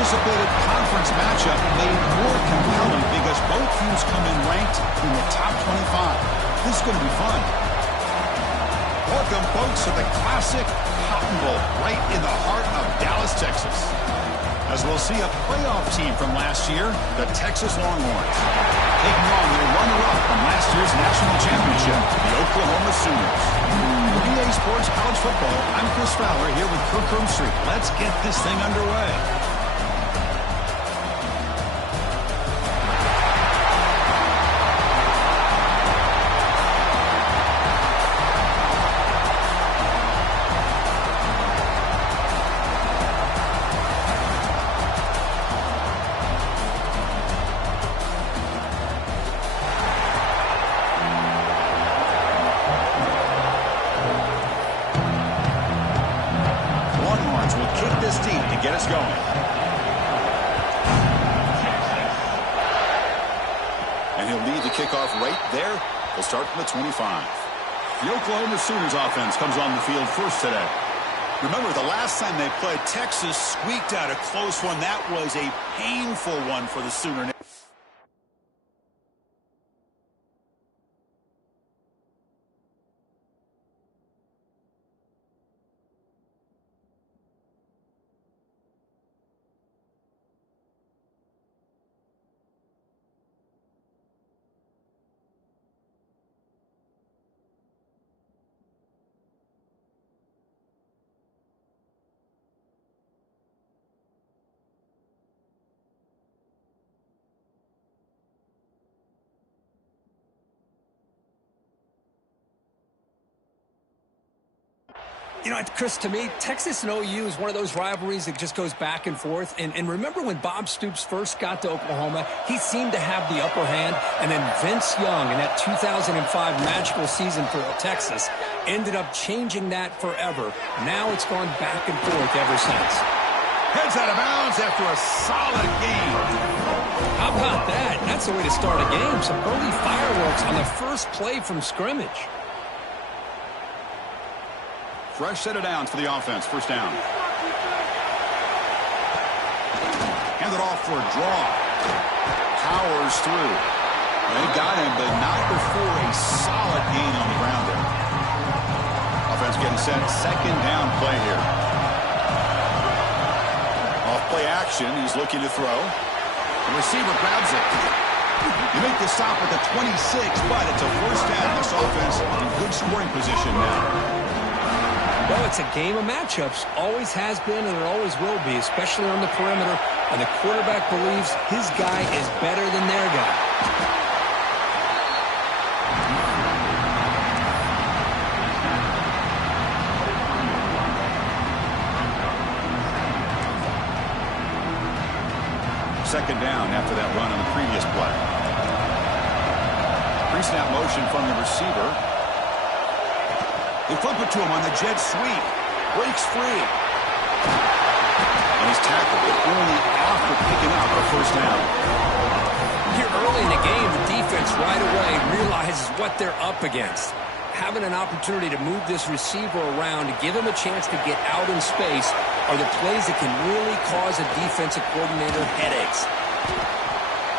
anticipated conference matchup made more compelling because both teams come in ranked in the top 25. This is going to be fun. Welcome, folks, to the classic Cotton Bowl right in the heart of Dallas, Texas. As we'll see a playoff team from last year, the Texas Longhorns, taking on their runner-up from last year's national championship, the Oklahoma Sooners. For EA Sports College Football, I'm Chris Fowler here with Kirk Street. Let's get this thing underway. Start from the 25. The Oklahoma Sooners offense comes on the field first today. Remember, the last time they played, Texas squeaked out a close one. That was a painful one for the Sooners. You know, Chris, to me, Texas and OU is one of those rivalries that just goes back and forth. And remember when Bob Stoops first got to Oklahoma, he seemed to have the upper hand. And then Vince Young in that 2005 magical season for Texas ended up changing that forever. Now it's gone back and forth ever since. Heads out of bounds after a solid game. How about that? That's the way to start a game. Some early fireworks on the first play from scrimmage. Fresh set of downs for the offense. First down. Hand it off for a draw. Powers through. They got him, but not before a solid gain on the ground there. Offense getting set. Second down play here. Off play action. He's looking to throw. The receiver grabs it. You make the stop at the 26, but it's a first down. This offense in good scoring position now. Well, it's a game of matchups. Always has been and it always will be, especially on the perimeter. And the quarterback believes his guy is better than their guy. Second down after that run on the previous play. Pre-snap motion from the receiver. They flip it to him on the jet sweep. Breaks free. And he's tackled, but only after picking up the first down. Here early in the game, the defense right away realizes what they're up against. Having an opportunity to move this receiver around to give him a chance to get out in space are the plays that can really cause a defensive coordinator headaches.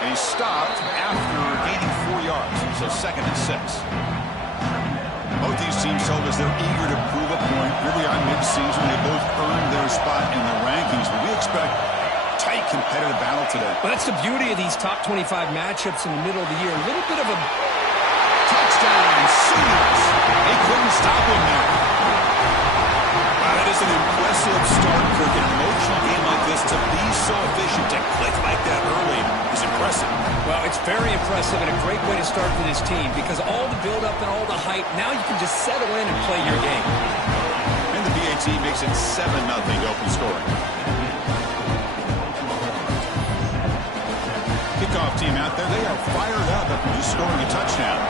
And he stopped after gaining 4 yards. So second and 6. Both these teams told us they're eager to prove a point. Here we are mid-season. They both earned their spot in the rankings, but we expect tight competitive battle today. Well, that's the beauty of these top 25 matchups in the middle of the year. A little bit of a touchdown. Sooners. They couldn't stop him there. Wow, that is an impressive start, Kirk. An emotional game like this, to be so efficient, to click like that early is impressive. Well, it's very impressive and a great way to start for this team because all the build-up and all the hype, now you can just settle in and play your game. And the BAT makes it 7-0 open scoring. Kickoff team out there, they are fired up after just scoring a touchdown.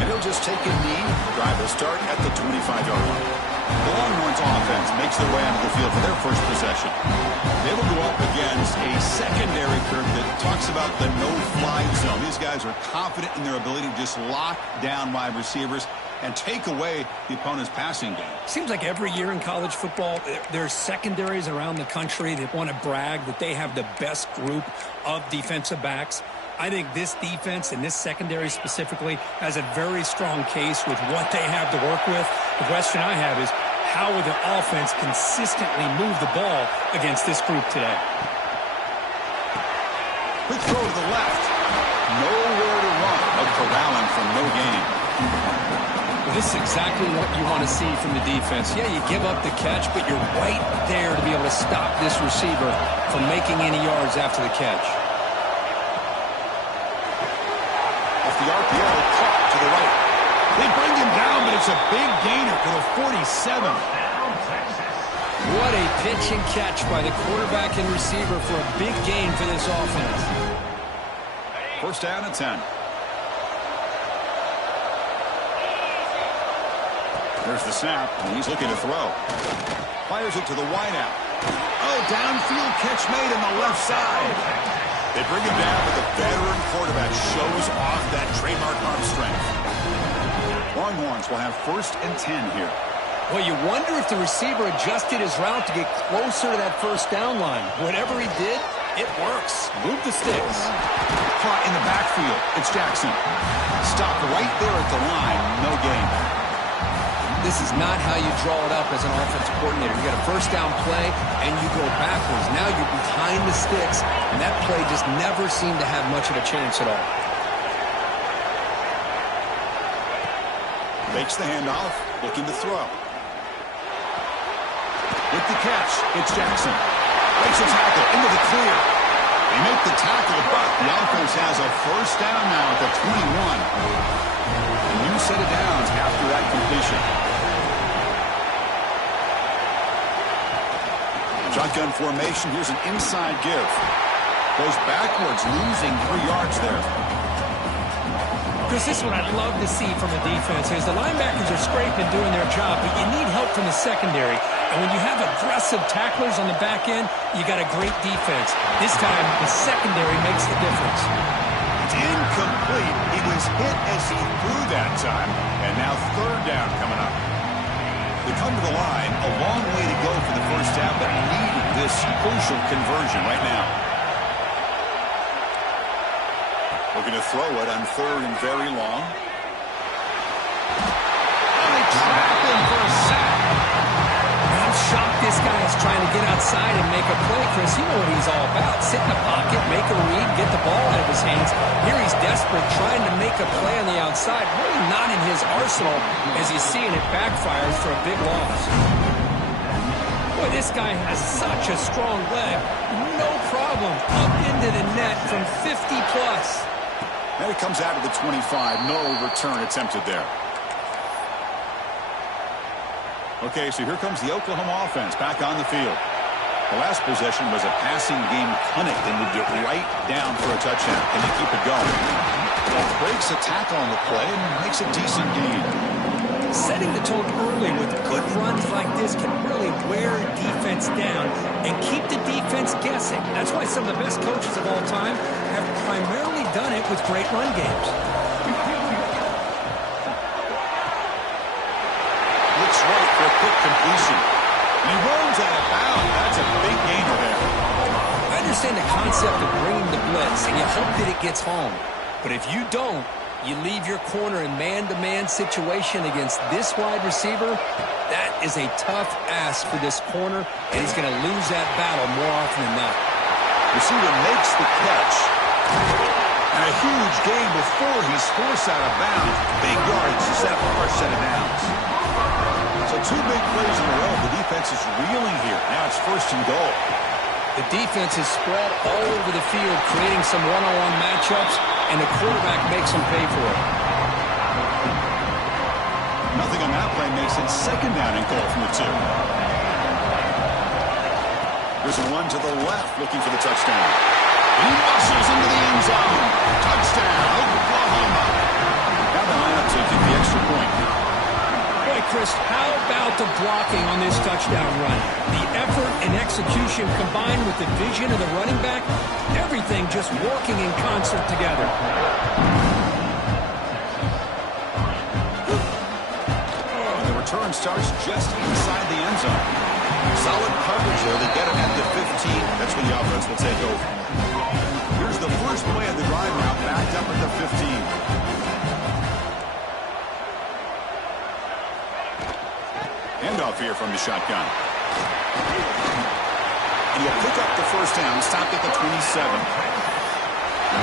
And he'll just take a knee, drive a start at the 25-yard line. The Longhorns offense makes makes their way onto the field for their first possession. They will go up against a secondary group that talks about the no-fly zone. These guys are confident in their ability to just lock down wide receivers and take away the opponent's passing game. Seems like every year in college football, there's secondaries around the country that want to brag that they have the best group of defensive backs. I think this defense and this secondary specifically has a very strong case with what they have to work with. The question I have is, how will the offense consistently move the ball against this group today? Quick throw to the left. Nowhere to run. No corralling from no gain. Well, this is exactly what you want to see from the defense. Yeah, you give up the catch, but you're right there to be able to stop this receiver from making any yards after the catch. Off the RPO, caught to the right. They bring him down, but it's a big gainer for the 47. What a pitch and catch by the quarterback and receiver for a big gain for this offense. First down and 10. There's the snap, and he's looking to throw. Fires it to the wideout. Oh, downfield catch made on the left side. They bring him down, but the veteran quarterback shows off that trademark arm strength. Longhorns will have first and 10 here. Well, you wonder if the receiver adjusted his route to get closer to that first down line. Whatever he did, it works. Move the sticks. Caught in the backfield. It's Jackson. Stopped right there at the line. No gain. This is not how you draw it up as an offensive coordinator. You get a first down play, and you go backwards. Now you're behind the sticks, and that play just never seemed to have much of a chance at all. Makes the handoff, looking to throw. With the catch, it's Jackson. Breaks a tackle into the clear. They make the tackle, but the offense has a first down now at the 21. A new set of downs after that completion. Shotgun formation. Here's an inside give. Goes backwards, losing 3 yards there. Chris, this is what I'd love to see from a defense is the linebackers are scraping, doing their job, but you need help from the secondary. And when you have aggressive tacklers on the back end, you got a great defense. This time, the secondary makes the difference. It's incomplete. He was hit as he threw that time. And now third down coming up. They come to the line, a long way to go for the first down, but needed this crucial conversion right now. Looking to throw it on third and very long. And they trap him for a sack. I'm shocked this guy is trying to get outside and make a play, Chris. You know what he's all about. Sit in the pocket, make a read, get the ball out of his hands. Here he's desperate, trying to make a play on the outside. Really not in his arsenal as you see, and it backfires for a big loss. Boy, this guy has such a strong leg. No problem. Up into the net from 50+. And it comes out of the 25. No return attempted there. Okay, so here comes the Oklahoma offense back on the field. The last possession was a passing game punt. They moved it right down for a touchdown. Can they keep it going? Breaks a tackle on the play and makes a decent gain. Setting the tone early with good runs like this can really wear defense down and keep the defense guessing. That's why some of the best coaches of all time have primarily done it with great run games. Looks right for a quick completion. And he runs out of bounds. That's a big gainer there. I understand the concept of bringing the blitz, and you hope that it gets home. But if you don't, you leave your corner in man-to-man situation against this wide receiver. That is a tough ask for this corner, and he's going to lose that battle more often than not. Receiver makes the catch. And a huge gain before he's forced out of bounds. Big yards to set up a first set of downs. So 2 big plays in a row. The defense is reeling here. Now it's first and goal. The defense is spread all over the field, creating some one-on-one matchups, and the quarterback makes them pay for it. Nothing on that play makes it second down and goal from the 2. There's a run to the left, looking for the touchdown. He muscles into the end zone. Touchdown, Oklahoma. Now the lineup taking the extra point. Boy, Chris, how about the blocking on this touchdown run? The effort and execution combined with the vision of the running back, everything just working in concert together. The return starts just inside the end zone. Solid coverage there. They get it at the 15. That's when the offense will take over. Here's the first play of the drive now, backed up at the 15. Handoff here from the shotgun. And he'll pick up the first down, stopped at the 27.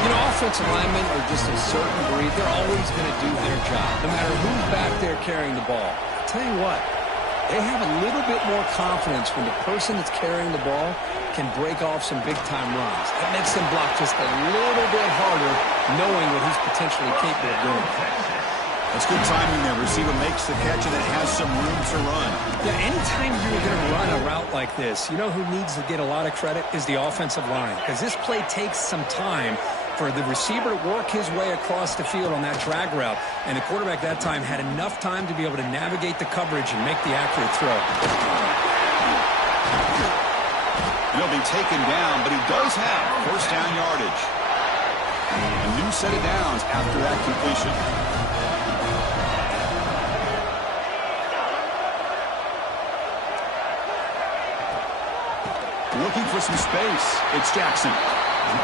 You know, offensive linemen are just a certain breed. They're always going to do their job, no matter who's back there carrying the ball. I'll tell you what, they have a little bit more confidence when the person that's carrying the ball can break off some big-time runs. That makes them block just a little bit harder, knowing what he's potentially capable of doing. That's good timing there. Receiver makes the catch and it has some room to run. Yeah, anytime you're going to run a route like this, you know who needs to get a lot of credit is the offensive line, because this play takes some time for the receiver to work his way across the field on that drag route, and the quarterback that time had enough time to be able to navigate the coverage and make the accurate throw. He'll be taken down, but he does have first down yardage. A new set of downs after that completion. Looking for some space. It's Jackson.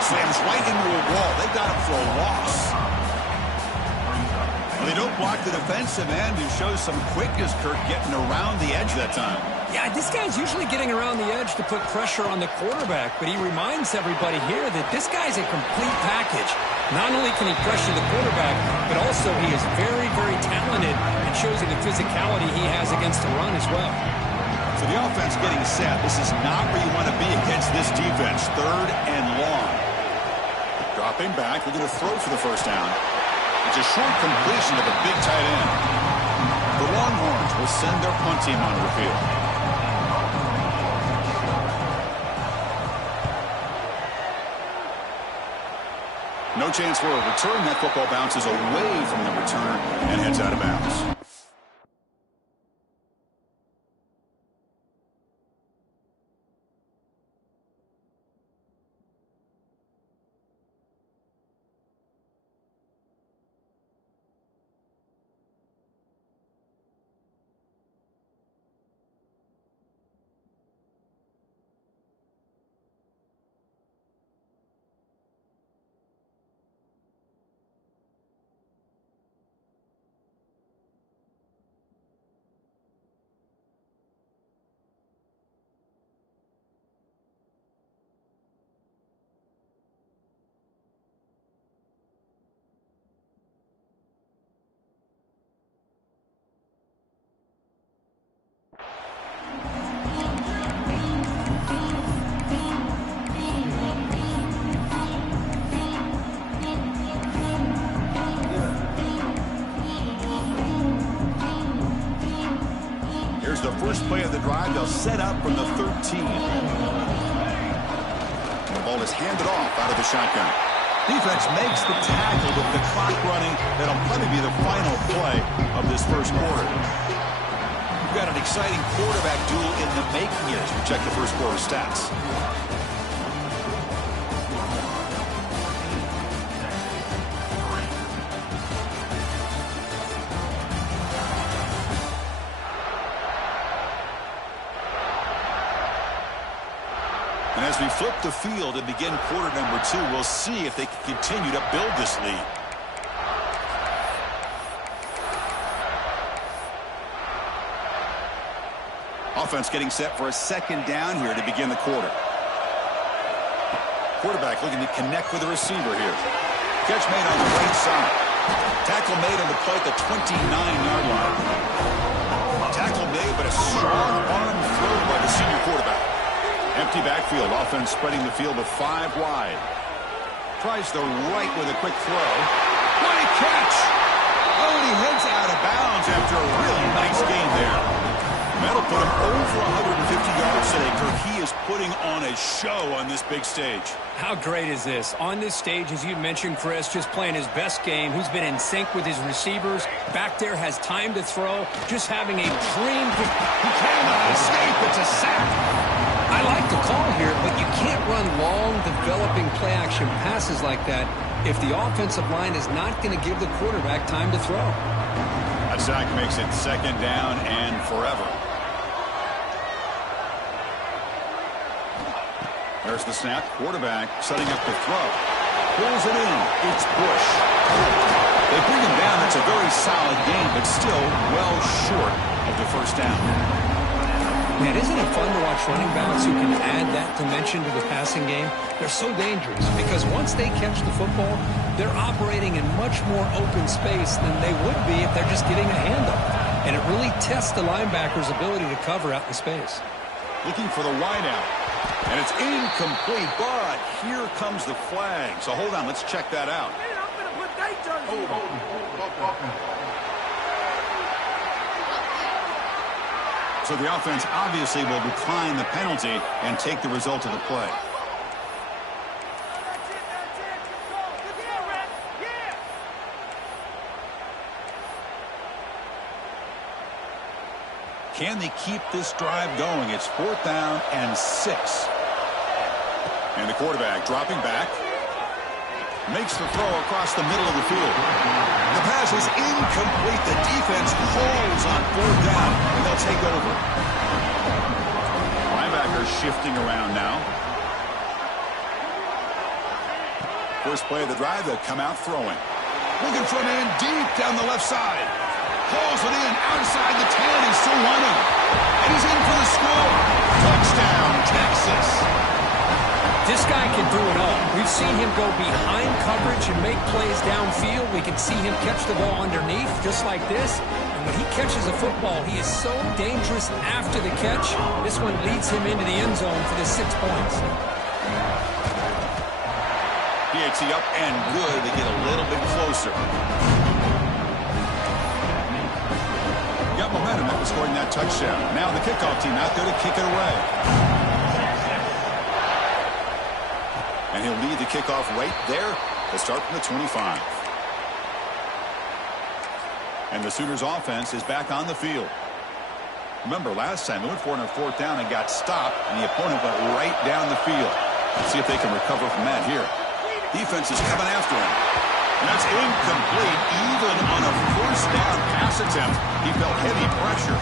Slams right into a wall. They got him for a loss. Well, they don't block the defensive end, who shows some quickness, Kirk, getting around the edge that time. Yeah, this guy's usually getting around the edge to put pressure on the quarterback, but he reminds everybody here that this guy's a complete package. Not only can he pressure the quarterback, but also he is very, very talented and shows you the physicality he has against the run as well. So the offense getting set. This is not where you want to be against this defense. Third and long. Dropping back. They're going to throw for the first down. It's a short completion to the big tight end. The Longhorns will send their punt team onto the field. No chance for a return. That football bounces away from the return and heads out of bounds. The first play of the drive, they'll set up from the 13. The ball is handed off out of the shotgun. Defense makes the tackle with the clock running. That'll probably be the final play of this first quarter. We've got an exciting quarterback duel in the making here as we check the first quarter stats. And as we flip the field and begin quarter number 2, we'll see if they can continue to build this lead. Offense getting set for a second down here to begin the quarter. Quarterback looking to connect with the receiver here. Catch made on the right side. Tackle made on the play at the 29-yard line. Tackle made, but a strong arm throw by the senior quarterback. Empty backfield. Offense spreading the field with 5 wide. Tries the right with a quick throw. What a catch! Oh, and he heads out of bounds after a really nice game there. That'll put him over 150 yards today, Kirk. He is putting on a show on this big stage. How great is this? On this stage, as you mentioned, Chris, just playing his best game. He's been in sync with his receivers. Back there, has time to throw. Just having a dream. He cannot escape. It's a sack. I like the call here, but you can't run long, developing play-action passes like that if the offensive line is not going to give the quarterback time to throw. That sack makes it 2nd down and forever. There's the snap. Quarterback setting up the throw. Pulls it in. It's Bush. They bring him down. That's a very solid game, but still well short of the 1st down. Man, isn't it fun to watch running backs who can add that dimension to the passing game? They're so dangerous because once they catch the football, they're operating in much more open space than they would be if they're just getting a handoff. And it really tests the linebacker's ability to cover out in space. Looking for the wideout. And it's incomplete, but here comes the flag. So hold on, let's check that out. So the offense obviously will decline the penalty and take the result of the play. Can they keep this drive going? It's 4th down and 6. And the quarterback dropping back. Makes the throw across the middle of the field. The pass is incomplete. The defense holds on 4th down, and they'll take over. Linebacker shifting around now. First play of the drive, they'll come out throwing. Looking for a man deep down the left side. Pulls it in outside the 10. He's still running. And he's in for the score. Touchdown, Texas. This guy can do it all. We've seen him go behind coverage and make plays downfield. We can see him catch the ball underneath just like this. And when he catches a football, he is so dangerous after the catch. This one leads him into the end zone for the 6 points. PAT up and good to get a little bit closer. Got momentum after scoring that touchdown. Now the kickoff team out there to kick it away. And he'll lead the kickoff right there to start from the 25. And the Sooners offense is back on the field. Remember, last time they went for it on 4th down and got stopped, and the opponent went right down the field. Let's see if they can recover from that here. Defense is coming after him. And that's incomplete. Even on a 1st down pass attempt, he felt heavy pressure.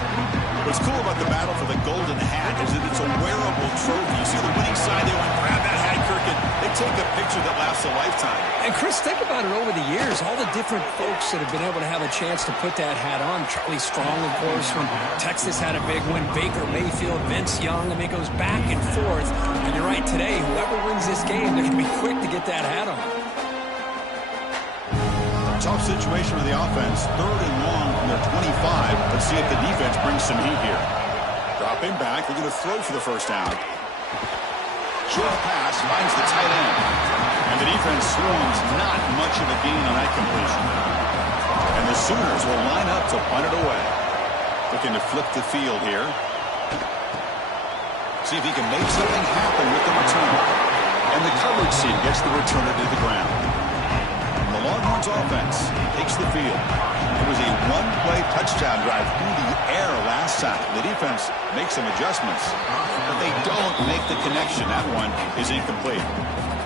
What's cool about the battle for the golden hat is that it's a wearable trophy. You see the winning side, they want to grab that hat, Kirk, and they take a picture that lasts a lifetime. And Chris, think about it over the years, all the different folks that have been able to have a chance to put that hat on. Charlie Strong, of course, when Texas had a big win. Baker Mayfield, Vince Young. I mean, it goes back and forth. And you're right, today, whoever wins this game, they're going to be quick to get that hat on. Tough situation for the offense. 3rd and long from their 25. Let's see if the defense brings some heat here. Dropping back. They're going to throw for the 1st down. Short pass finds the tight end. And the defense swarms. Not much of a gain on that completion. And the Sooners will line up to punt it away. Looking to flip the field here. See if he can make something happen with the return. And the coverage team gets the returner to the ground. The Longhorns offense takes the field. It was a 1-play touchdown drive through the air last time. The defense makes some adjustments, but they don't make the connection. That one is incomplete.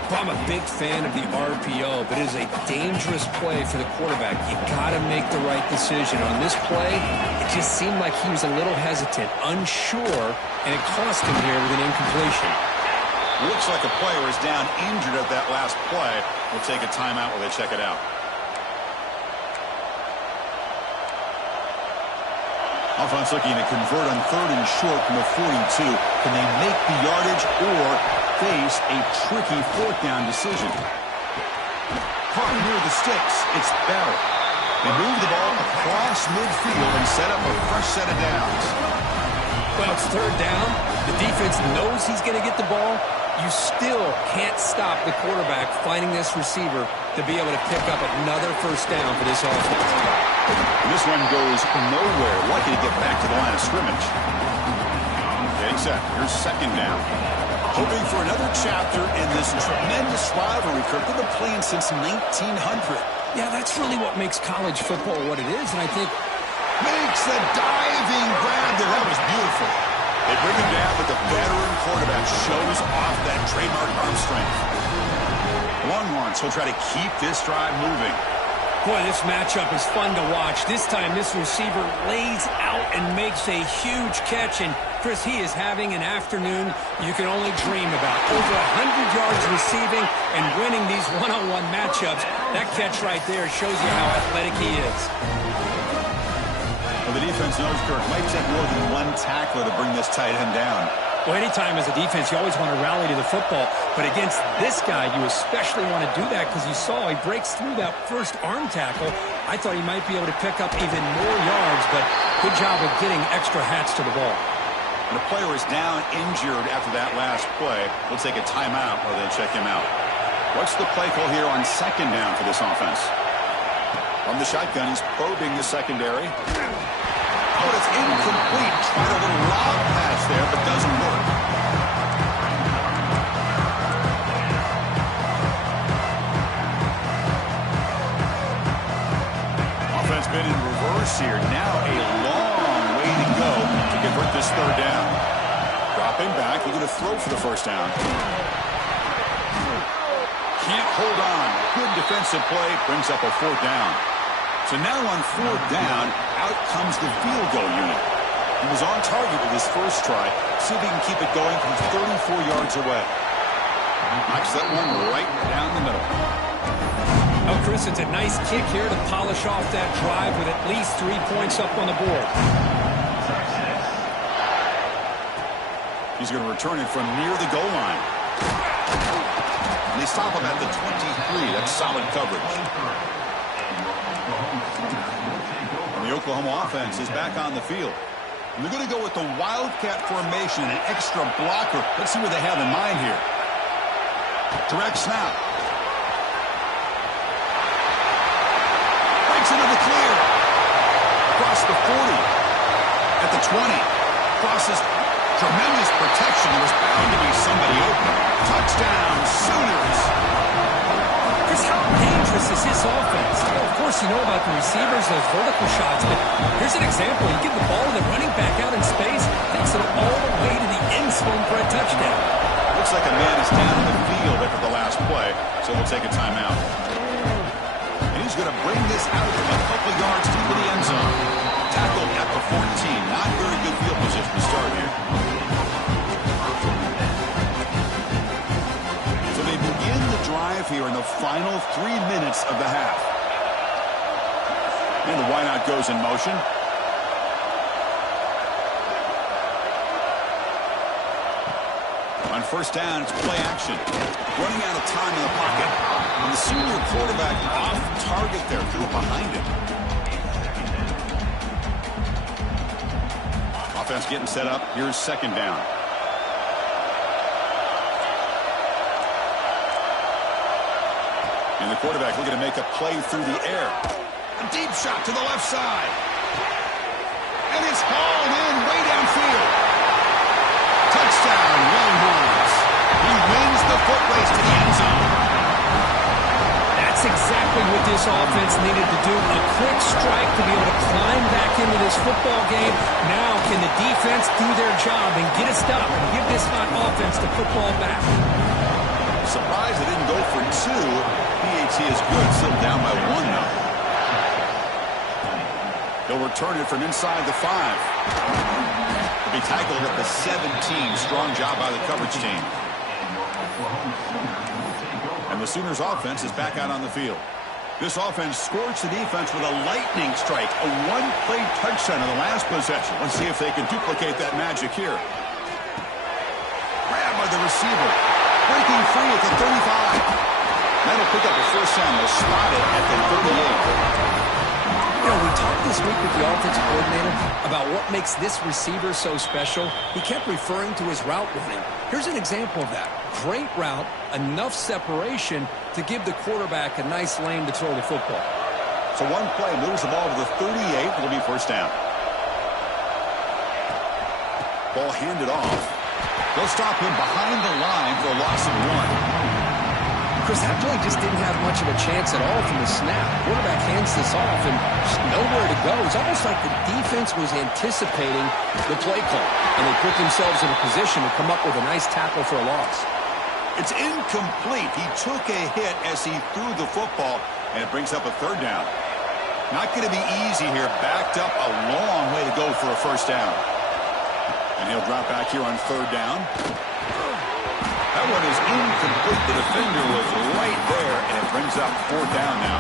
Well, I'm a big fan of the RPO, but it is a dangerous play for the quarterback. You got to make the right decision. On this play, it just seemed like he was a little hesitant, unsure, and it cost him here with an incompletion. Looks like a player is down injured at that last play. We'll take a timeout while they check it out. Offense looking to convert on 3rd and short from the 42. Can they make the yardage or face a tricky 4th down decision? Caught near the sticks. It's Barrett. They move the ball across midfield and set up a fresh set of downs. Well, it's 3rd down. The defense knows he's going to get the ball. You still can't stop the quarterback finding this receiver to be able to pick up another 1st down for this offense. And this one goes nowhere. Lucky to get back to the line of scrimmage. Getting set. Here's second down. Hoping for another chapter in this tremendous rivalry, Kirk. They've been playing since 1900. Yeah, that's really what makes college football what it is, and I think makes the diving grab there. That was beautiful. They bring him down, but the veteran quarterback shows off that trademark arm strength. Longhorns will try to keep this drive moving. Boy, this matchup is fun to watch. This time, this receiver lays out and makes a huge catch. And, Chris, he is having an afternoon you can only dream about. Over 100 yards receiving and winning these one-on-one matchups. That catch right there shows you how athletic he is. Well, the defense knows, Kirk, might take more than one tackler to bring this tight end down. Well, anytime as a defense, you always want to rally to the football. But against this guy, you especially want to do that because you saw he breaks through that first arm tackle. I thought he might be able to pick up even more yards, but good job of getting extra hats to the ball. And the player is down injured after that last play. We'll take a timeout while they check him out. What's the play call here on second down for this offense? From the shotgun, he's probing the secondary. Oh, it's incomplete. Tried a little lob pass there, but doesn't work. Offense been in reverse here. Now a long way to go to convert this third down. Dropping back, looking to throw for the first down. Can't hold on. Good defensive play. Brings up a fourth down. So now on fourth down, out comes the field goal unit. He was on target with his first try. See if he can keep it going from 34 yards away. Knocks that one right down the middle. Oh, Chris, it's a nice kick here to polish off that drive with at least 3 points up on the board. He's going to return it from near the goal line. And they stop him at the 23. That's solid coverage. And the Oklahoma offense is back on the field. And they're going to go with the Wildcat formation, an extra blocker. Let's see what they have in mind here. Direct snap. Breaks into the clear. Across the 40. At the 20. Crosses tremendous protection. There was bound to be somebody open. Touchdown, Sooners. Chris, how dangerous is this offense? Well, of course, you know about the receivers, those vertical shots, but here's an example. You give the ball to the running back out in space, takes it all the way to the end zone for a touchdown. Looks like a man is down in the field after the last play, so we'll take a timeout. And he's going to bring this out a couple yards deep in the end zone. Tackled at the 14. Not very good field position to start here. So they begin the drive here in the final 3 minutes of the half. And the wideout goes in motion. On first down, it's play action. Running out of time in the pocket. And the senior quarterback off target there, threw it behind him. Offense getting set up. Here's second down. And the quarterback looking to make a play through the air. A deep shot to the left side. And it's hauled in way downfield. Touchdown, Longhorns. He wins the foot race to the end zone. That's exactly what this offense needed to do. A quick strike to be able to climb back into this football game. Now can the defense do their job and get a stop and give this hot offense the football back? Surprised they didn't go for two. PAT is good. Still down by one now. They'll return it from inside the 5. Be tackled at the 17. Strong job by the coverage team. And the Sooners offense is back out on the field. This offense scorched the defense with a lightning strike. A one-play touchdown in the last possession. Let's see if they can duplicate that magic here. Grabbed by the receiver. Breaking free at the 35. That'll pick up a first down. They'll spot it at the 38. You know, we talked this week with the offensive coordinator about what makes this receiver so special. He kept referring to his route running. Here's an example of that. Great route, enough separation to give the quarterback a nice lane to throw the football. So one play moves the ball to the 38. It'll be first down. Ball handed off. They'll stop him behind the line for a loss of 1. Chris, that play just didn't have much of a chance at all from the snap. Quarterback hands this off and just nowhere to go. It's almost like the defense was anticipating the play call, and they put themselves in a position to come up with a nice tackle for a loss. It's incomplete. He took a hit as he threw the football, and it brings up a 3rd down. Not going to be easy here. Backed up a long way to go for a 1st down. And he'll drop back here on 3rd down. That one is incomplete. The defender was right there, and it brings up 4th down now.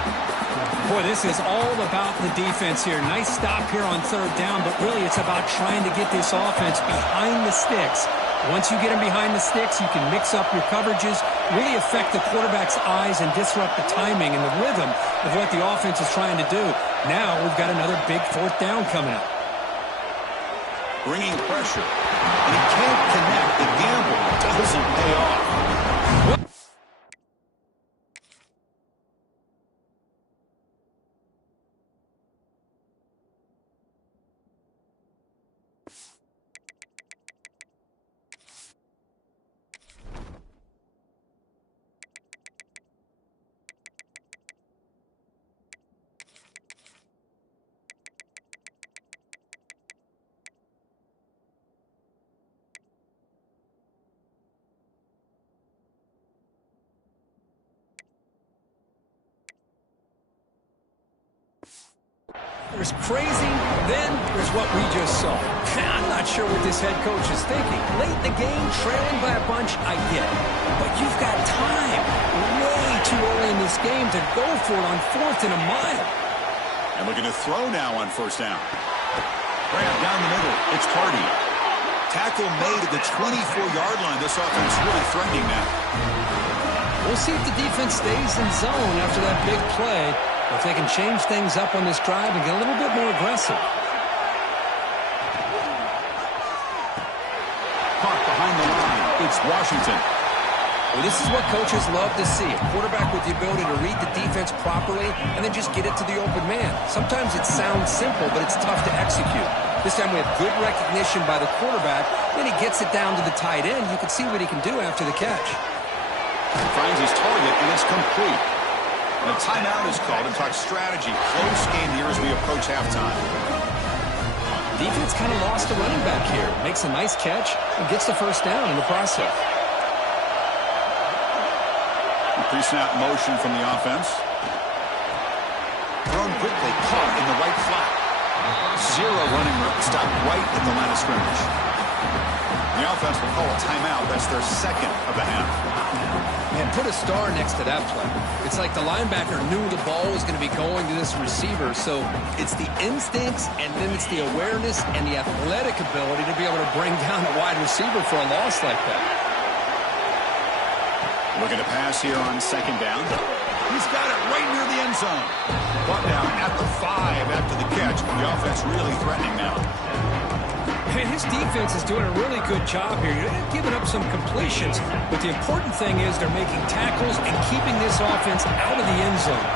Boy, this is all about the defense here. Nice stop here on 3rd down, but really it's about trying to get this offense behind the sticks. Once you get them behind the sticks, you can mix up your coverages, really affect the quarterback's eyes and disrupt the timing and the rhythm of what the offense is trying to do. Now we've got another big 4th down coming up. Bringing pressure, and he can't connect. The gamble doesn't pay off. There's crazy, then there's what we just saw. I'm not sure what this head coach is thinking. Late in the game, trailing by a bunch, I get it. But you've got time, way too early in this game, to go for it on 4th and a mile. And looking to throw now on 1st down. Grab down the middle. It's Hardy. Tackle made at the 24-yard line. This offense really threatening now. We'll see if the defense stays in zone after that big play. If they can change things up on this drive and get a little bit more aggressive. Caught behind the line. It's Washington. Well, this is what coaches love to see. A quarterback with the ability to read the defense properly and then just get it to the open man. Sometimes it sounds simple, but it's tough to execute. This time we have good recognition by the quarterback. Then he gets it down to the tight end. You can see what he can do after the catch. Finds his target, and it's complete. And a timeout is called and talk strategy. Close game here as we approach halftime. Defense kind of lost a running back here. Makes a nice catch and gets the 1st down in the process. Pre-snap motion from the offense. Thrown quickly, caught in the right flat. 0 running room. Stopped right at the line of scrimmage. The offense will call a timeout. That's their 2nd of the half. And put a star next to that play. It's like the linebacker knew the ball was going to be going to this receiver, so it's the instincts and then it's the awareness and the athletic ability to be able to bring down a wide receiver for a loss like that. Looking to pass here on 2nd down. He's got it right near the end zone. Brought down at the 5 after the catch. The offense really threatening now. Man, his defense is doing a really good job here. They're giving up some completions, but the important thing is they're making tackles and keeping this offense out of the end zone.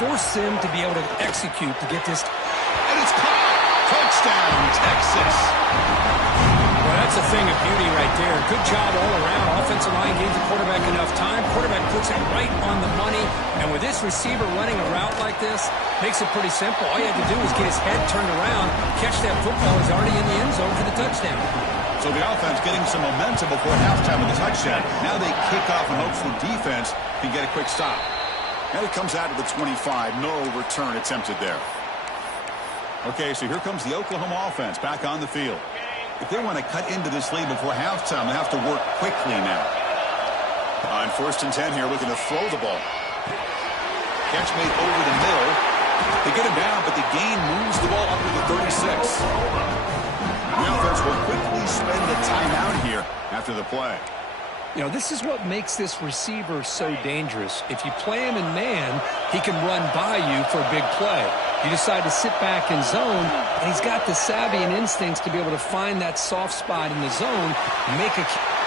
Force them to be able to execute to get this. And it's caught. Touchdown, Texas. Well, that's a thing of beauty right there. Good job all around. Offensive line gave the quarterback enough time. Quarterback puts it right on the money. And with this receiver running a route like this, makes it pretty simple. All you had to do was get his head turned around, catch that football. He's already in the end zone for the touchdown. So the offense getting some momentum before halftime with the touchdown. Now they kick off and hope the defense can get a quick stop. And it comes out of the 25. No return attempted there. Okay, so here comes the Oklahoma offense back on the field. If they want to cut into this lead before halftime, they have to work quickly now. On 1st and 10 here, looking to throw the ball. Catch made over the middle. They get him down, but the gain moves the ball up to the 36. The offense will quickly spend a timeout here after the play. You know, this is what makes this receiver so dangerous. If you play him in man, he can run by you for a big play. You decide to sit back in zone, and he's got the savvy and instincts to be able to find that soft spot in the zone, make a...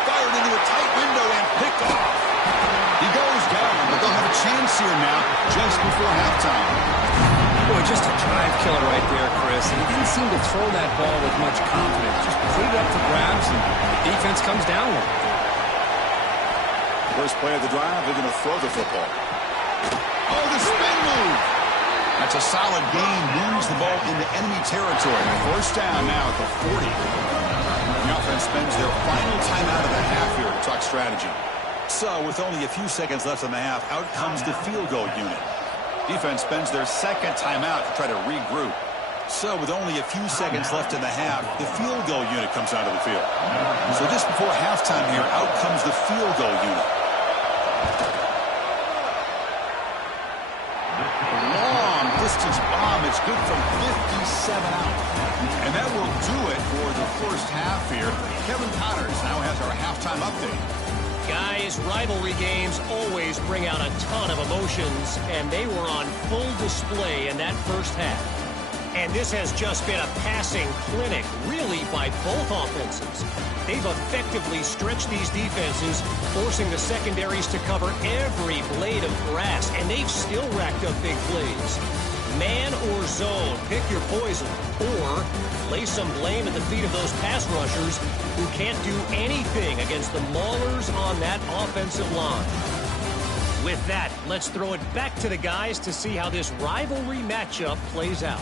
Fired into a tight window and picked off. He goes down, but they'll have a chance here now just before halftime. Boy, just a drive killer right there, Chris. And he didn't seem to throw that ball with much confidence. Just put it up for grabs defense comes down with it. First play of the drive, they're going to throw the football. Oh, the spin move. That's a solid gain. Moves the ball into enemy territory. First down now at the 40. The offense spends their final timeout of the half here to talk strategy. So, with only a few seconds left in the half, out comes the field goal unit. Defense spends their second timeout to try to regroup. So, with only a few seconds left in the half, the field goal unit comes onto the field. So, just before halftime here, out comes the field goal unit. Long distance bomb. It's good from 57 out. And that will do it for the first half here. Kevin Connors now has our halftime update. Guys, rivalry games always bring out a ton of emotions, and they were on full display in that first half. And this has just been a passing clinic, really, by both offenses. They've effectively stretched these defenses, forcing the secondaries to cover every blade of grass, and they've still racked up big plays. Man or zone, pick your poison, or lay some blame at the feet of those pass rushers who can't do anything against the maulers on that offensive line. With that, let's throw it back to the guys to see how this rivalry matchup plays out.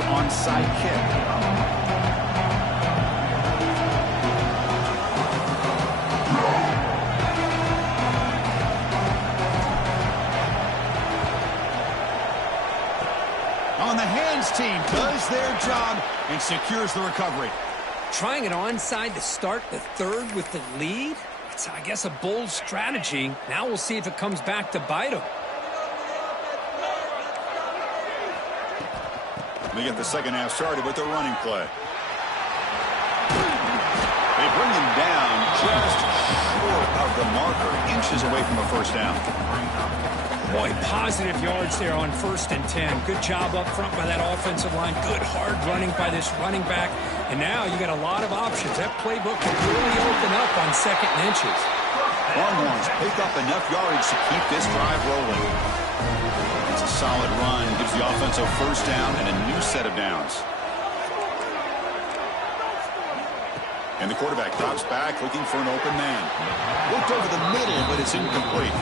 Onside kick. On the hands team does their job and secures the recovery. Trying it onside to start the third with the lead? It's, I guess, a bold strategy. Now we'll see if it comes back to bite them. They get the second half started with the running play. They bring him down just short of the marker, inches away from a first down. Boy, positive yards there on 1st and 10. Good job up front by that offensive line. Good hard running by this running back. And now you got a lot of options. That playbook can really open up on 2nd and inches. Longhorns pick up enough yards to keep this drive rolling. It's a solid run. Gives the offense a first down and a new set of downs. And the quarterback drops back looking for an open man. Looked over the middle, but it's incomplete.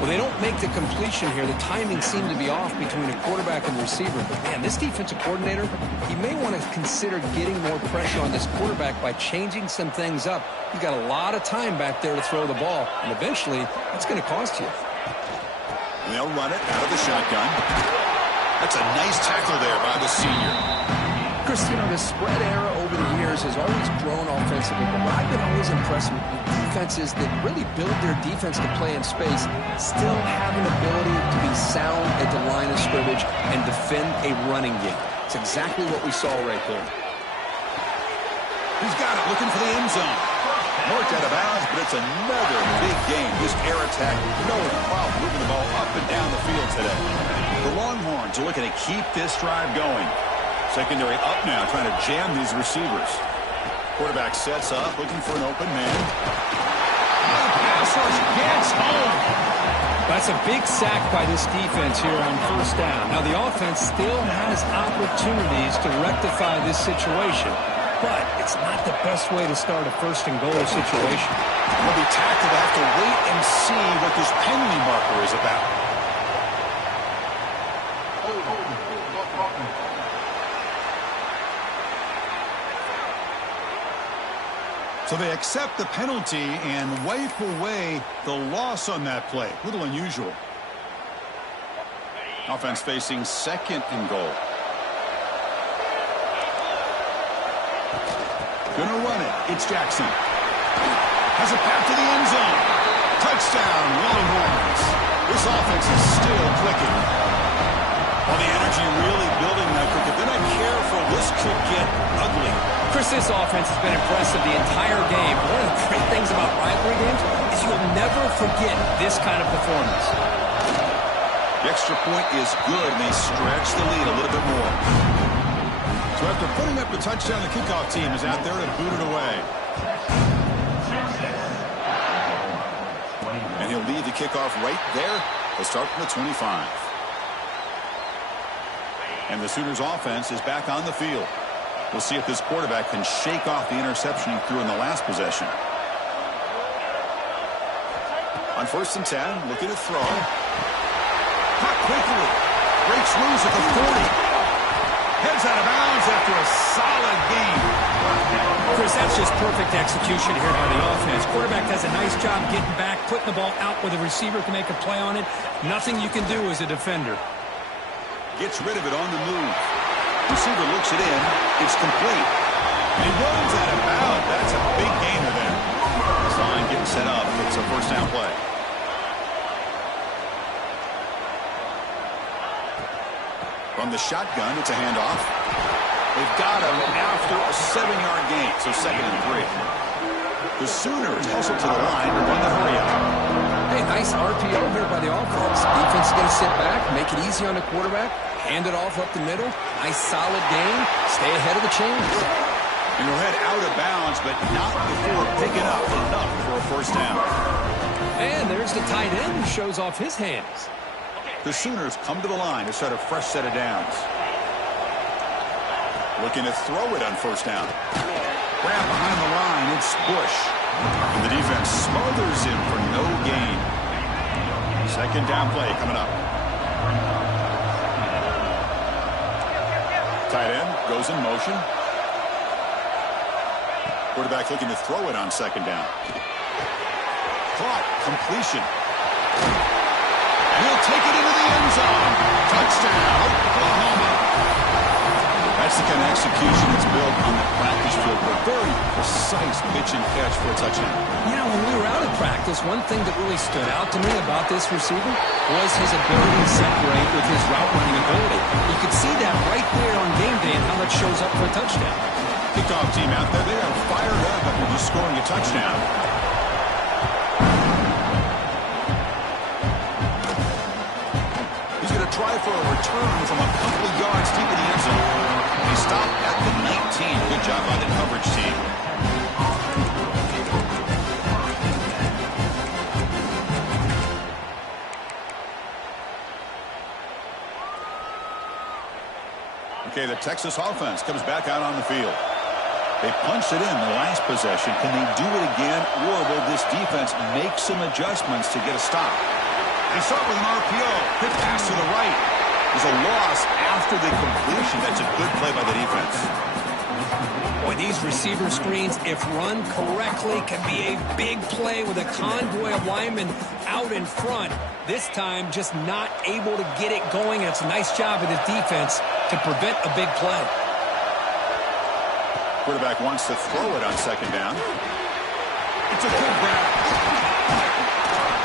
Well, they don't make the completion here. The timing seemed to be off between a quarterback and receiver. But, man, this defensive coordinator, he may want to consider getting more pressure on this quarterback by changing some things up. He's got a lot of time back there to throw the ball, and eventually it's going to cost you. And they'll run it out of the shotgun. That's a nice tackle there by the senior. Chris, you know, the spread era over the years has always grown offensively, but what I've been always impressed with defenses that really build their defense to play in space still have an ability to be sound at the line of scrimmage and defend a running game. It's exactly what we saw right there. He's got it, looking for the end zone. Marked out of bounds, but it's another big game. This air attack, no problem moving the ball up and down the field today. The Longhorns are looking to keep this drive going. Secondary up now, trying to jam these receivers. Quarterback sets up, looking for an open man. Pass rush gets home. That's a big sack by this defense here on 1st down. Now, the offense still has opportunities to rectify this situation, but it's not the best way to start a 1st and goal situation. They'll be tackled. Have to wait and see what this penalty marker is about. So they accept the penalty and wipe away the loss on that play. A little unusual. Offense facing 2nd and goal. Gonna run it. It's Jackson. Has a path to the end zone. Touchdown, Longhorns. This offense is still clicking. Well, the energy really building now, Cricket. If they're not careful, this could get ugly. Chris, this offense has been impressive the entire game. One of the great things about rivalry games is you'll never forget this kind of performance. The extra point is good, and they stretch the lead a little bit more. So after putting up the touchdown, the kickoff team is out there to boot it away. And he'll lead the kickoff right there. He'll start from the 25. And the Sooners offense is back on the field. We'll see if this quarterback can shake off the interception he threw in the last possession. On 1st and 10, looking to throw. Caught quickly. Breaks loose at the 40. Heads out of bounds after a solid game. Chris, that's just perfect execution here by the offense. Quarterback does a nice job getting back, putting the ball out where the receiver can make a play on it. Nothing you can do as a defender. Gets rid of it on the move. Receiver looks it in. It's complete. And he runs out of bounds. That's a big gainer there. This line getting set up. It's a first down play. From the shotgun, it's a handoff. They've got him after a 7-yard gain, so 2nd and 3. The Sooners hustle to the line to run the hurry up. Hey, nice RPO here by the offense. Defense is going to sit back, make it easy on the quarterback, hand it off up the middle. Nice solid game. Stay ahead of the chains. And he'll head out of bounds, but not before picking up enough for a first down. And there's the tight end who shows off his hands. The Sooners come to the line to start a fresh set of downs. Looking to throw it on 1st down. Grab behind the line, it's Bush. And the defense smothers him for no gain. 2nd down play coming up. Tight end goes in motion. Quarterback looking to throw it on 2nd down. Caught, completion. And he'll take it into the end zone. Touchdown, Oklahoma. That's the kind of execution that's built on the practice field. A very precise pitch and catch for a touchdown. You know, when we were out of practice, one thing that really stood out to me about this receiver was his ability to separate with his route running ability. You could see that right there on game day and how that shows up for a touchdown. Kickoff team out there, they are fired up after just scoring a touchdown. He's going to try for a return from a couple of yards deep in the end zone. He stopped at the 19. Good job by the coverage team. Okay, the Texas offense comes back out on the field. They punched it in the last possession. Can they do it again, or will this defense make some adjustments to get a stop? They start with an RPO. Quick pass to the right. There's a loss after the completion. That's a good play by the defense. Boy, these receiver screens, if run correctly, can be a big play with a convoy of linemen out in front. This time, just not able to get it going. And it's a nice job of the defense to prevent a big play. Quarterback wants to throw it on 2nd down. It's a good grab.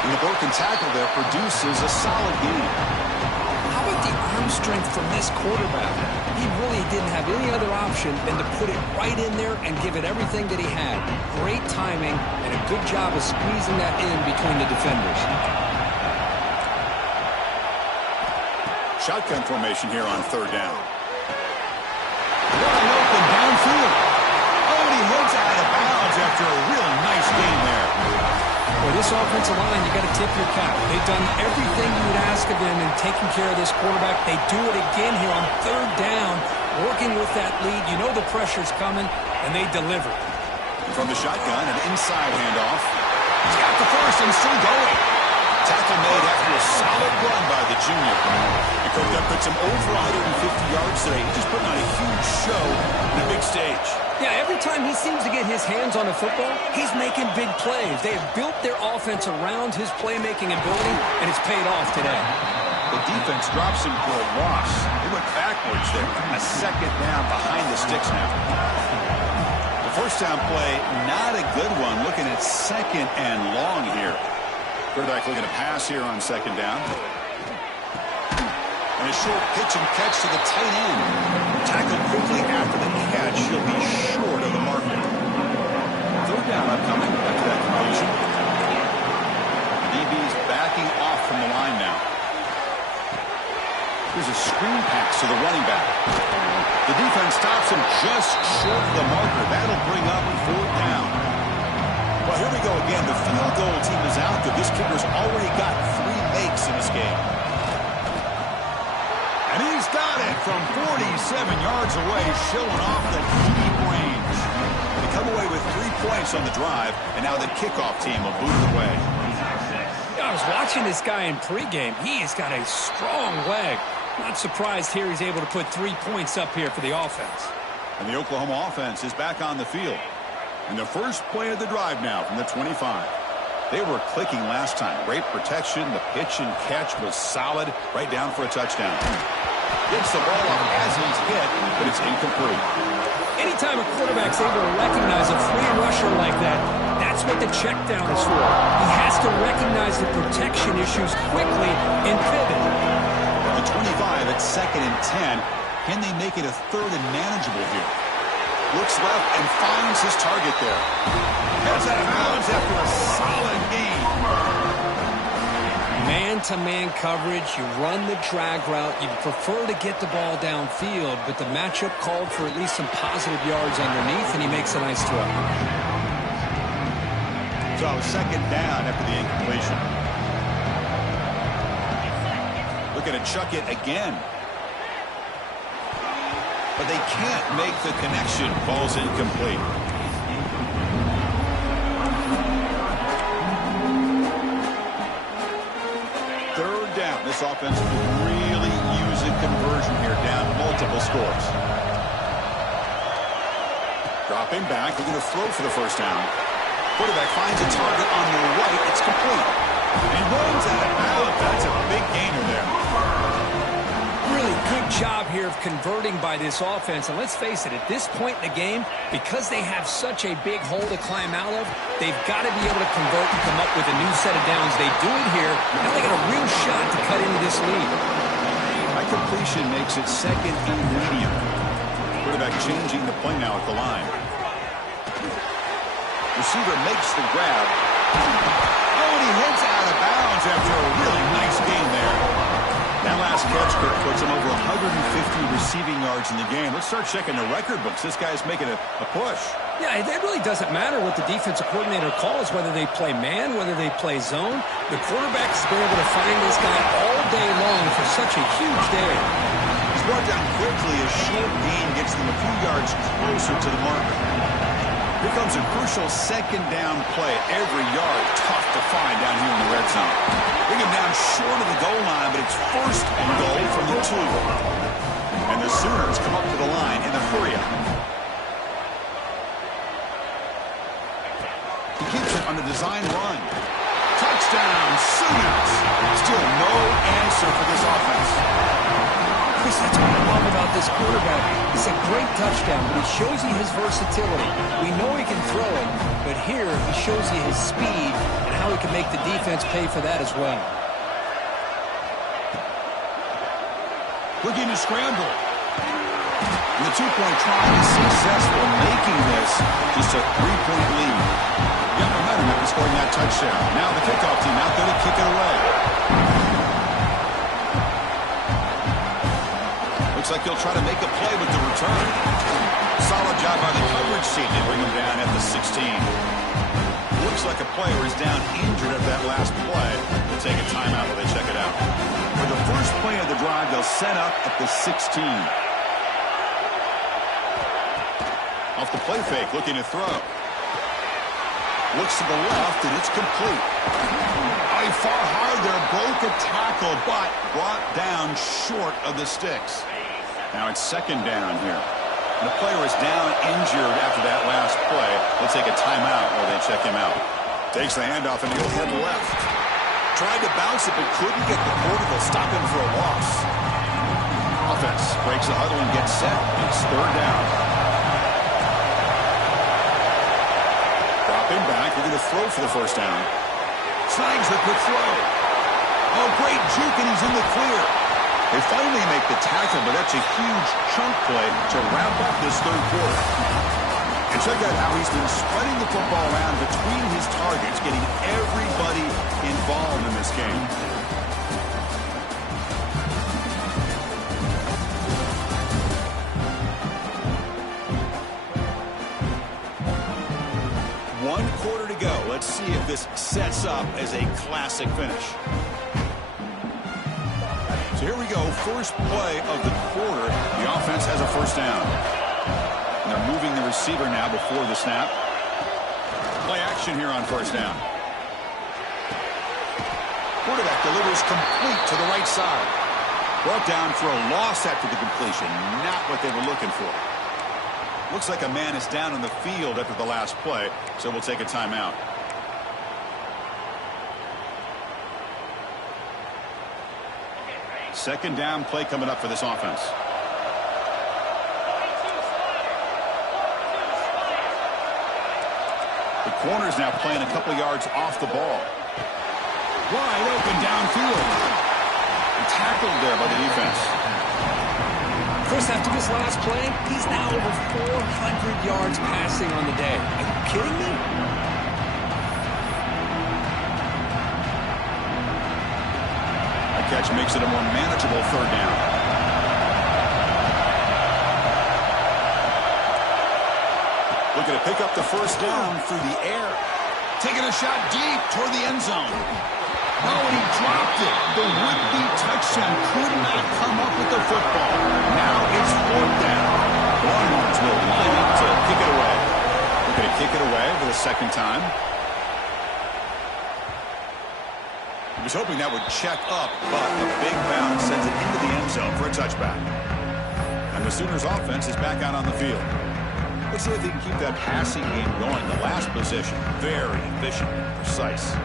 And the broken tackle there produces a solid gain. How about the arm strength from this quarterback? He really didn't have any other option than to put it right in there and give it everything that he had. Great timing and a good job of squeezing that in between the defenders. Shotgun formation here on 3rd down. Wide open downfield. Oh, and he heads out of bounds after a real nice game there. Boy, this offensive line, you got to tip your cap. They've done everything you would ask of them in taking care of this quarterback. They do it again here on 3rd down, working with that lead. You know the pressure's coming, and they deliver. From the shotgun, an inside handoff. He's got the first and still going. Tackle made after a solid run by the junior. And Coach, that puts him over 150 yards today. He's just putting on a huge show in a big stage. Yeah, every time he seems to get his hands on the football, he's making big plays. They have built their offense around his playmaking ability, and it's paid off today. The defense drops him for a loss. They went backwards there. A 2nd down behind the sticks now. The first down play, not a good one. Looking at 2nd and long here. Quarterback looking to pass here on 2nd down. And a short pitch and catch to the tight end. Tackled quickly after the catch. He'll be short of the marker. 3rd down upcoming after that completion. DB's backing off from the line now. Here's a screen pass to the running back. The defense stops him just short of the marker. That'll bring up 4th down. Well, here we go again. The field goal team is out there. This kicker's already got 3 makes in this game. And he's got it from 47 yards away, showing off the deep range. They come away with 3 points on the drive, and now the kickoff team will boot it away. I was watching this guy in pregame. He has got a strong leg. Not surprised here he's able to put 3 points up here for the offense. And the Oklahoma offense is back on the field. And the first play of the drive now from the 25. They were clicking last time. Great protection. The pitch and catch was solid. Right down for a touchdown. Gets the ball up as he's hit, but it's incomplete. Anytime a quarterback's able to recognize a free rusher like that, that's what the check down is for. He has to recognize the protection issues quickly and pivot. The 25 at 2nd and 10. Can they make it a 3rd and manageable here? Looks left and finds his target there. Heads out of bounds after a solid gain. Man-to-man coverage, you run the drag route, you prefer to get the ball downfield, but the matchup called for at least some positive yards underneath, and he makes a nice throw. So 2nd down after the incompletion. Looking to chuck it again. But they can't make the connection. Ball's incomplete. This offense could really use a conversion here, down multiple scores. Dropping back, looking to throw for the 1st down. Quarterback finds a target on the right. It's complete. And he runs out of bounds. That's a big gainer there. Really good job here of converting by this offense. And let's face it, at this point in the game, because they have such a big hole to climb out of, they've got to be able to convert and come up with a new set of downs. They do it here. Now they got a real shot to cut into this lead. High completion makes it 2nd and medium. Quarterback changing the play now at the line. Receiver makes the grab. Oh, and he heads out of bounds after a really nice gain there. That last catch, Kirk, puts him over 150 receiving yards in the game. Let's start checking the record books. This guy's making a push. Yeah, it really doesn't matter what the defensive coordinator calls, whether they play man, whether they play zone. The quarterback's been able to find this guy all day long for such a huge day. He's brought down quickly. A short gain gets them a few yards closer to the marker. Here comes a crucial 2nd down play. Every yard tough to find down here in the red zone. Bring him down short of the goal line, but it's 1st and goal from the 2. And the Sooners come up to the line in the hurry-up. He keeps it on the design run. Touchdown, Sooners. Still no answer for this offense. Chris, that's what I love about this quarterback. It's a great touchdown, but he shows you his versatility. We know he can throw it, but here he shows you his speed and how he can make the defense pay for that as well. Looking to scramble. And the 2-point try is successful, making this just a 3-point lead. Got momentum after scoring that touchdown. Now the kickoff team out there to kick it away. Looks like he'll try to make a play with the return. Solid job by the coverage team. They bring him down at the 16. Looks like a player is down injured at that last play. They'll take a timeout while they check it out. For the first play of the drive, they'll set up at the 16. Off the play fake, looking to throw. Looks to the left, and it's complete. He fought hard there, broke a tackle, but brought down short of the sticks. Now it's 2nd down here. And the player is down injured after that last play. They'll take a timeout while they check him out. Takes the handoff and he'll head left. Tried to bounce it, but couldn't get the quarter. They'll stop him for a loss. Offense breaks the huddle and gets set. It's 3rd down. Dropping back. We're going to throw for the 1st down. Snags the quick throw. Oh, great juke, and he's in the clear. They finally make the tackle, but that's a huge chunk play to wrap up this 3rd quarter. And check out how he's been spreading the football around between his targets, getting everybody involved in this game. this up as a classic finish. So here we go, first play of the quarter. The offense has a first down. And they're moving the receiver now before the snap. Play action here on first down. Quarterback delivers complete to the right side. Brought down for a loss after the completion. Not what they were looking for. Looks like a man is down on the field after the last play, so we'll take a timeout. Second down play coming up for this offense. The corner's now playing a couple yards off the ball. Wide open downfield. And tackled there by the defense. Chris, after this last play, he's now over 400 yards passing on the day. Are you kidding me? That catch makes it a more manageable third down. Looking to pick up the first down through the air. Taking a shot deep toward the end zone. Oh, and he dropped it. The would-be touchdown could not come up with the football. Now it's fourth down. Longhorns will line up to kick it away. Looking to kick it away for the second time. He was hoping that would check up, but a big bounce sends it into the end zone for a touchback. And the Sooners offense is back out on the field. Let's see if they can keep that passing game going. The last possession, very efficient and precise.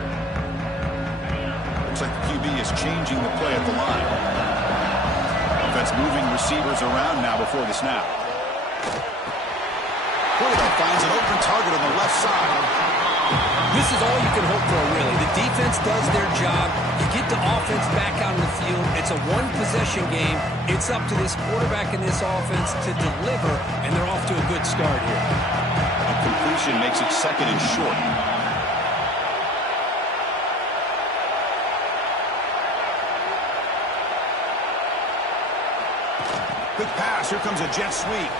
Looks like the QB is changing the play at the line. Offense moving receivers around now before the snap. Quarterback finds an open target on the left side. This is all you can hope for, really. The defense does their job. You get the offense back out on the field. It's a one-possession game. It's up to this quarterback and this offense to deliver, and they're off to a good start here. A completion makes it second and short. Quick pass. Here comes a jet sweep.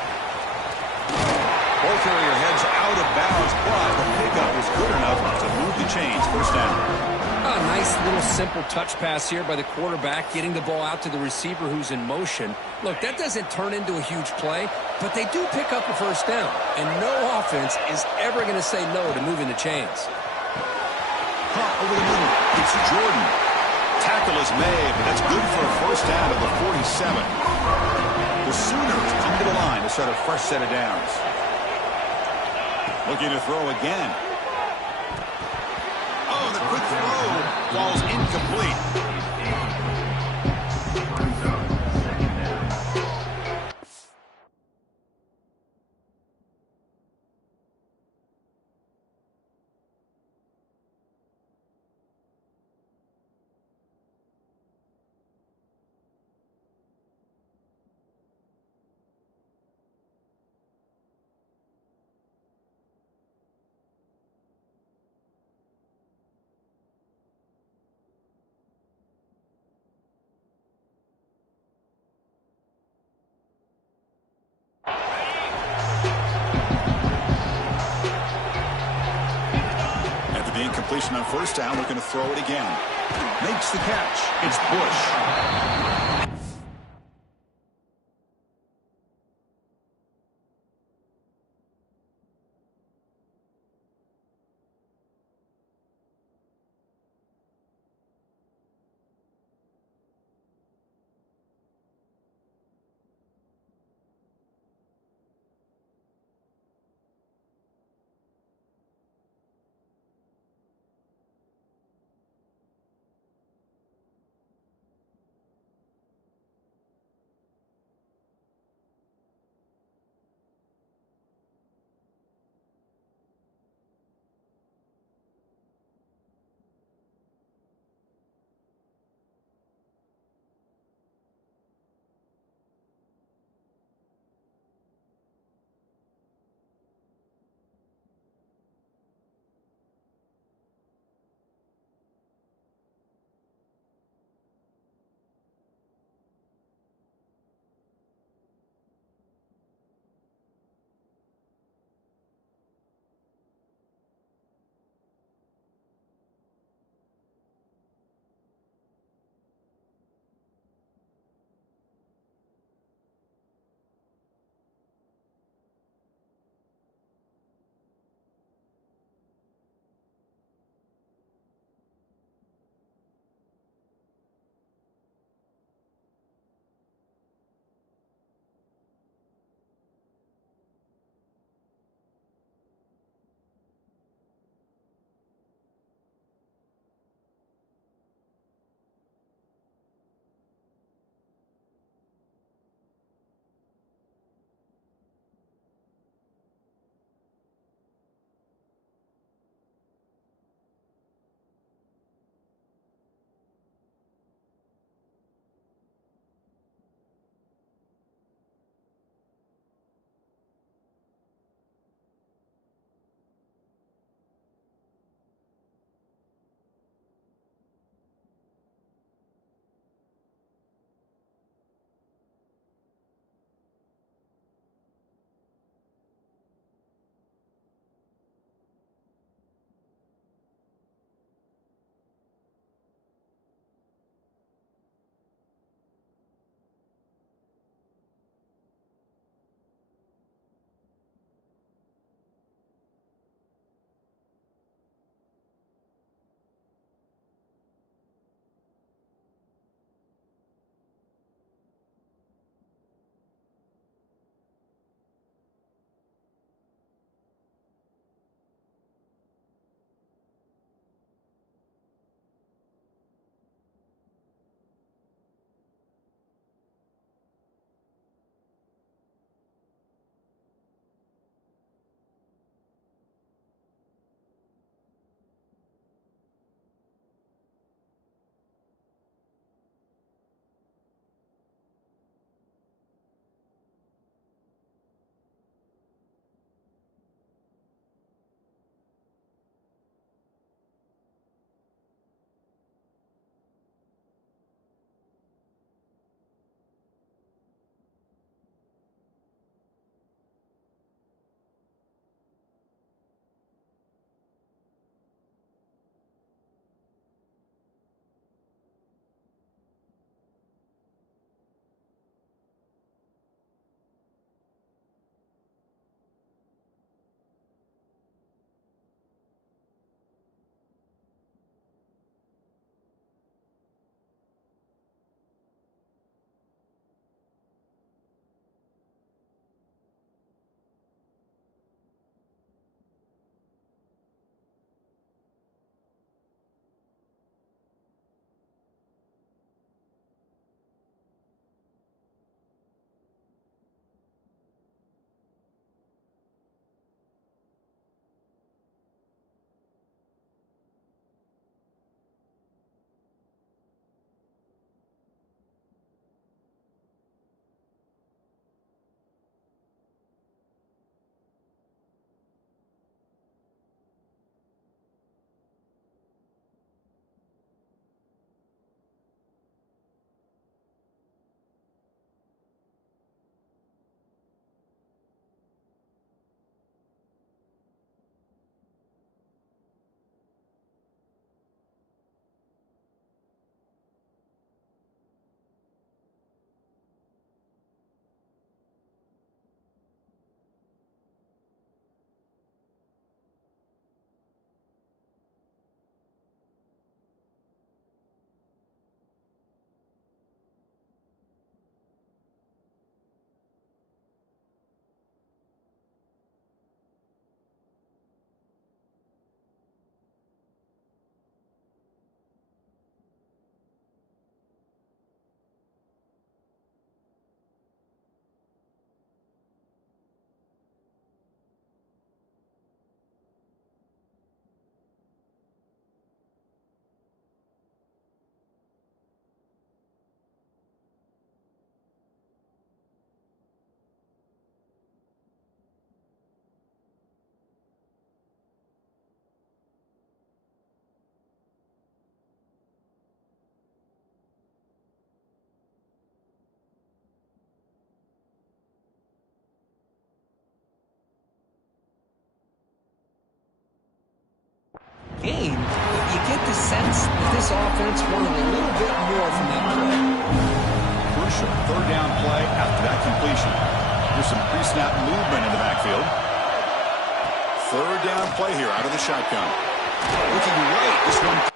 Ball carrier heads out of bounds, but the pickup is good enough to move the chains. First down. A nice little simple touch pass here by the quarterback, getting the ball out to the receiver who's in motion. Look, that doesn't turn into a huge play, but they do pick up a first down, and no offense is ever going to say no to moving the chains. Caught over the middle. It's Jordan. Tackle is made, but that's good for a first down at the 47. The Sooners come to the line to start a fresh set of downs. Looking to throw again. Oh, the quick throw falls incomplete. Incompletion on first down, looking to throw it again. Makes the catch. It's Bush. gain, but you get the sense that this offense wanted a little bit more from that play. Crucial third down play after that completion. There's some pre-snap movement in the backfield. Third down play here out of the shotgun. Looking right. This one.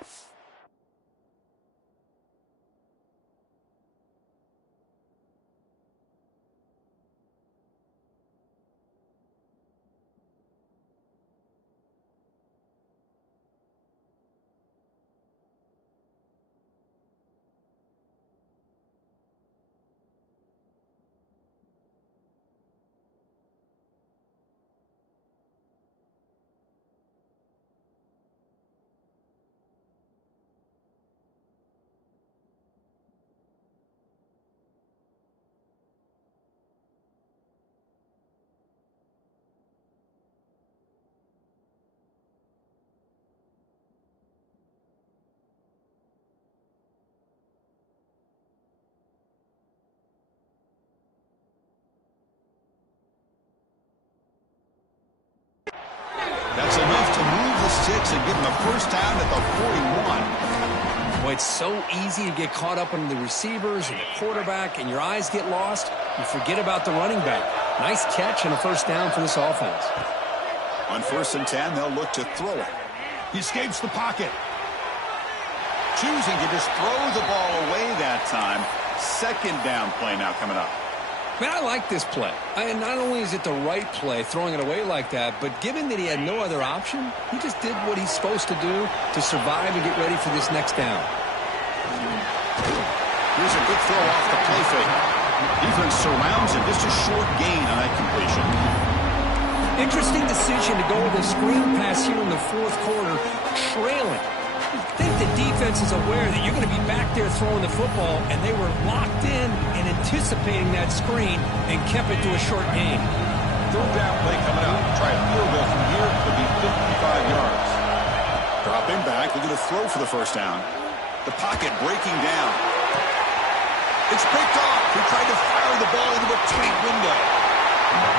That's enough to move the sticks and give them a first down at the 41. Boy, it's so easy to get caught up in the receivers and the quarterback, and your eyes get lost. You forget about the running back. Nice catch and a first down for this offense. On 1st and 10, they'll look to throw it. He escapes the pocket. Choosing to just throw the ball away that time. Second down play now coming up. Man, I like this play. And not only is it the right play, throwing it away like that, but given that he had no other option, he just did what he's supposed to do to survive and get ready for this next down. Here's a good throw off the play fake. Defense surrounds him. Just a short gain on that completion. Interesting decision to go with a screen pass here in the fourth quarter, trailing. I think the defense is aware that you're going to be back there throwing the football, and they were locked in and anticipating that screen and kept it to a short gain. Third down play coming up. Try a field goal from here. Could be 55 yards. Dropping back. They're going to throw for the first down. The pocket breaking down. It's picked off. He tried to fire the ball into a tight window.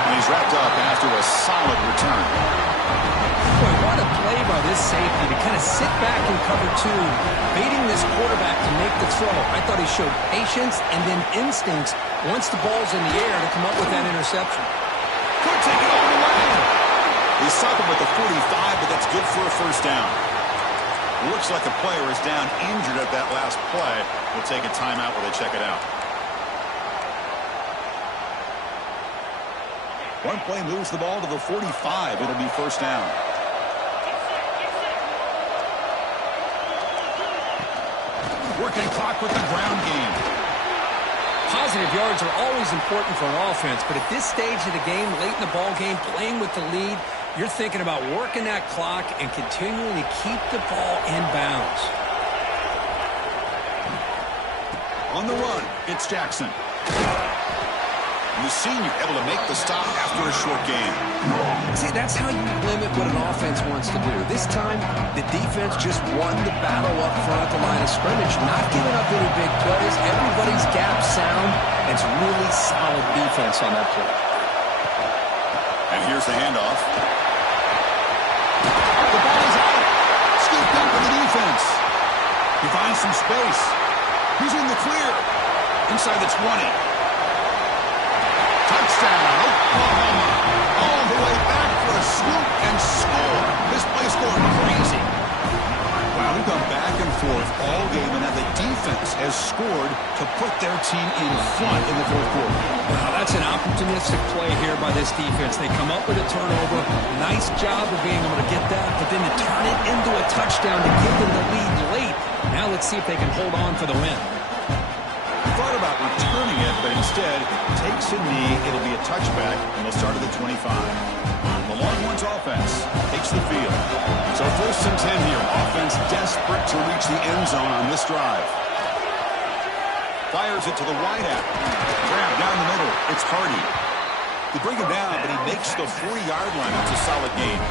And he's wrapped up after a solid return. Boy, what a play by this safety to kind of sit back in cover two, baiting this quarterback to make the throw. I thought he showed patience and then instincts once the ball's in the air to come up with that interception. Could take it all the way. They stop him at the 45, but that's good for a first down. Looks like a player is down injured at that last play. We'll take a timeout while they check it out. One play moves the ball to the 45. It'll be first down. Working clock with the ground game. Positive yards are always important for an offense, but at this stage of the game, late in the ball game, playing with the lead, you're thinking about working that clock and continuing to keep the ball in bounds. On the run, it's Jackson. And the senior able to make the stop after a short game. See, that's how you limit what an offense wants to do. This time, the defense just won the battle up front at the line of scrimmage, not giving up any big plays. Everybody's gap sound. It's really solid defense on that play. And here's the handoff. The ball is out. Scooped up for the defense. He finds some space. He's in the clear. Inside the 20. Touchdown, Oklahoma. All the way back for a scoop and score. This play's going crazy. Wow, we've gone back and forth all game, and now the defense has scored to put their team in front in the fourth quarter. Wow, that's an opportunistic play here by this defense. They come up with a turnover. Nice job of being able to get that, but then to turn it into a touchdown to give them the lead late. Now let's see if they can hold on for the win. Thought about returning it, but instead takes a knee. It'll be a touchback, and they'll start at the 25. The Longhorns offense takes the field. So 1st and 10 here. Offense desperate to reach the end zone on this drive. Fires it to the wide out. Grab down the middle. It's Hardy. They bring him down, but he makes the 40-yard line. It's a solid gain.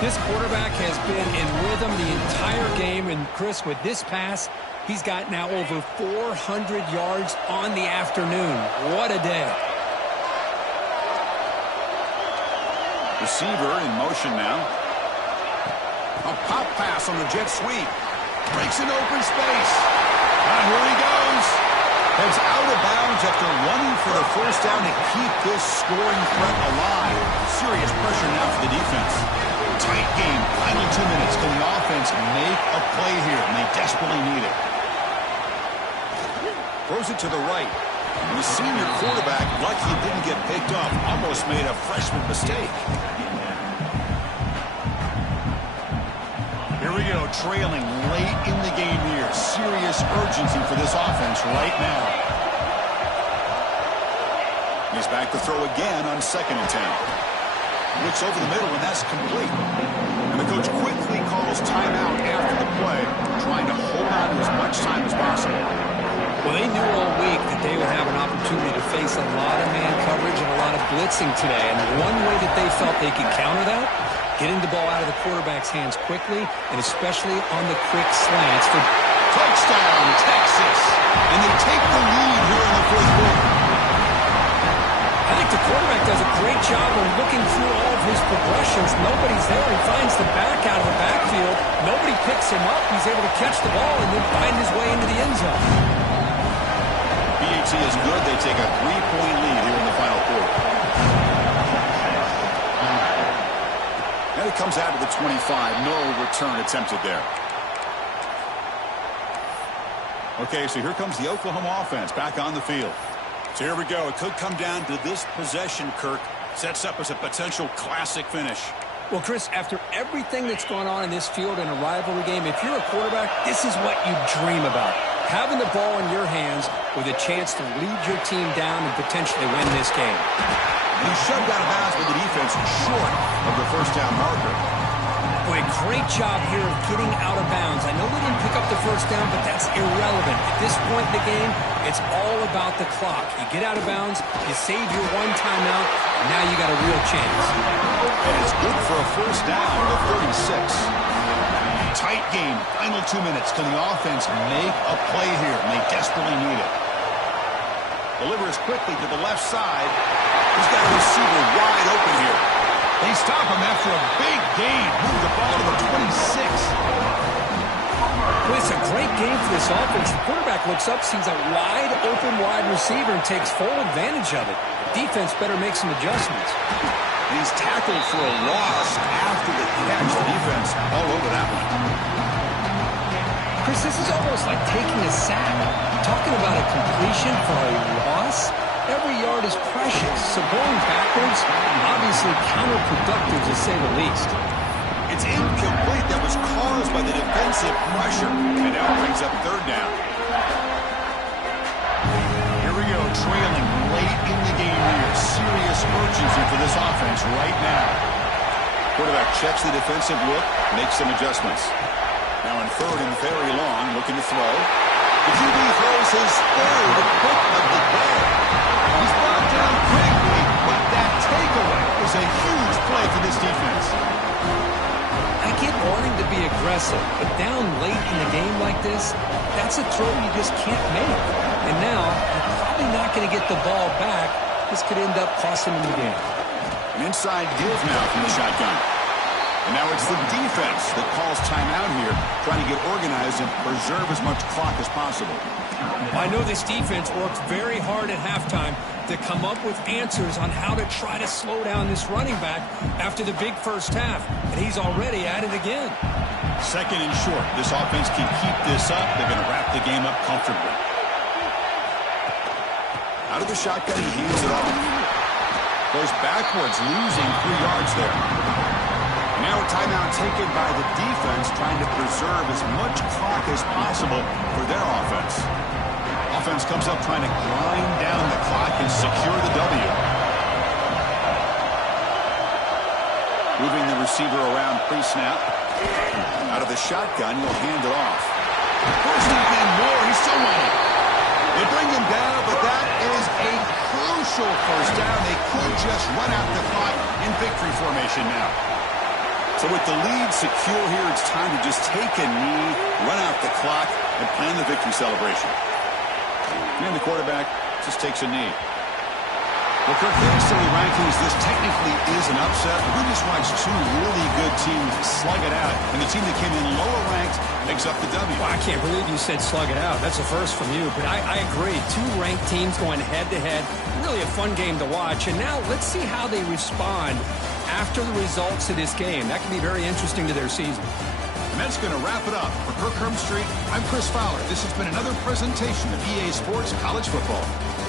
This quarterback has been in rhythm the entire game, and Chris, with this pass, he's got now over 400 yards on the afternoon. What a day. Receiver in motion now. A pop pass on the jet sweep. Breaks an open space. And here he goes. Heads out of bounds after running for the first down to keep this scoring threat alive. Serious pressure now for the defense. Tight game. Final 2 minutes. Can the offense make a play here? And they desperately need it. Throws it to the right. And the senior quarterback, lucky he didn't get picked off, almost made a freshman mistake. Here we go, trailing late in the game here. Serious urgency for this offense right now. He's back to throw again on 2nd and 10. Looks over the middle, and that's complete. And the coach quickly calls timeout after the play, trying to hold on to as much time as possible. Well, they knew all week that they would have an opportunity to face a lot of man coverage and a lot of blitzing today. And one way that they felt they could counter that, getting the ball out of the quarterback's hands quickly, and especially on the quick slants. For touchdown, Texas! And they take the lead here in the 4th quarter. I think the quarterback does a great job of looking through all of his progressions. Nobody's there. He finds the back out of the backfield. Nobody picks him up. He's able to catch the ball and then find his way into the end zone. BAT is good. They take a 3-point lead here in the final quarter. And it comes out to the 25. No return attempted there. Okay, so here comes the Oklahoma offense back on the field. So here we go. It could come down to this possession, Kirk. Sets up as a potential classic finish. Well, Chris, after everything that's gone on in this field in a rivalry game, if you're a quarterback, this is what you dream about. Having the ball in your hands with a chance to lead your team down and potentially win this game. And he shoved out of bounds with the defense short of the first down marker. Boy, great job here of getting out of bounds. I know they didn't pick up the first down, but that's irrelevant. At this point in the game, it's all about the clock. You get out of bounds, you save your one timeout, and now you got a real chance. And it's good for a first down at 36. Tight game, final 2 minutes. Can the offense make a play here? And they desperately need it. Delivers quickly to the left side. He's got a receiver wide open here. They stop him after a big gain. Move the ball to the 26. Well, it's a great game for this offense. The quarterback looks up, sees a wide open wide receiver, and takes full advantage of it. Defense better make some adjustments. He's tackled for a loss after the catch. The defense all over that one. Chris, this is almost like taking a sack. Talking about a completion for a loss? Every yard is precious, so going backwards, obviously counterproductive to say the least. It's incomplete. That was caused by the defensive pressure, and now brings up 3rd down. Here we go, trailing late in the game here. Serious urgency for this offense right now. Quarterback checks the defensive look, makes some adjustments. Now in 3rd and very long, looking to throw. The QB throws his 3rd pick of the day. He's brought down quickly, but that takeaway is a huge play for this defense. I get wanting to be aggressive, but down late in the game like this, that's a throw you just can't make. And now, you're probably not going to get the ball back. This could end up costing them the game. An inside give now from the shotgun. And now it's the defense that calls timeout here, trying to get organized and preserve as much clock as possible. I know this defense worked very hard at halftime to come up with answers on how to try to slow down this running back after the big first half, and he's already at it again. 2nd and short. This offense can keep this up. They're going to wrap the game up comfortably. Out of the shotgun, he heaves it off. Goes backwards, losing 3 yards there. Now a timeout taken by the defense, trying to preserve as much clock as possible for their offense. Offense comes up trying to grind down the clock and secure the W. Moving the receiver around pre-snap. Out of the shotgun, he'll hand it off. First down and more, he's still running. They bring him down, but that is a crucial first down. They could just run out the clock in victory formation now. So with the lead secure here, it's time to just take a knee, run out the clock, and plan the victory celebration. And the quarterback just takes a knee. Well, Kirk, hitting silly rankings, this technically is an upset. We just watched two really good teams slug it out, and the team that came in lower ranked picks up the W. Well, I can't believe you said slug it out. That's a first from you, but I agree. Two ranked teams going head-to-head. Really a fun game to watch. And now let's see how they respond after the results of this game. That can be very interesting to their season. And that's going to wrap it up. For Kirk Street, I'm Chris Fowler. This has been another presentation of EA Sports College Football.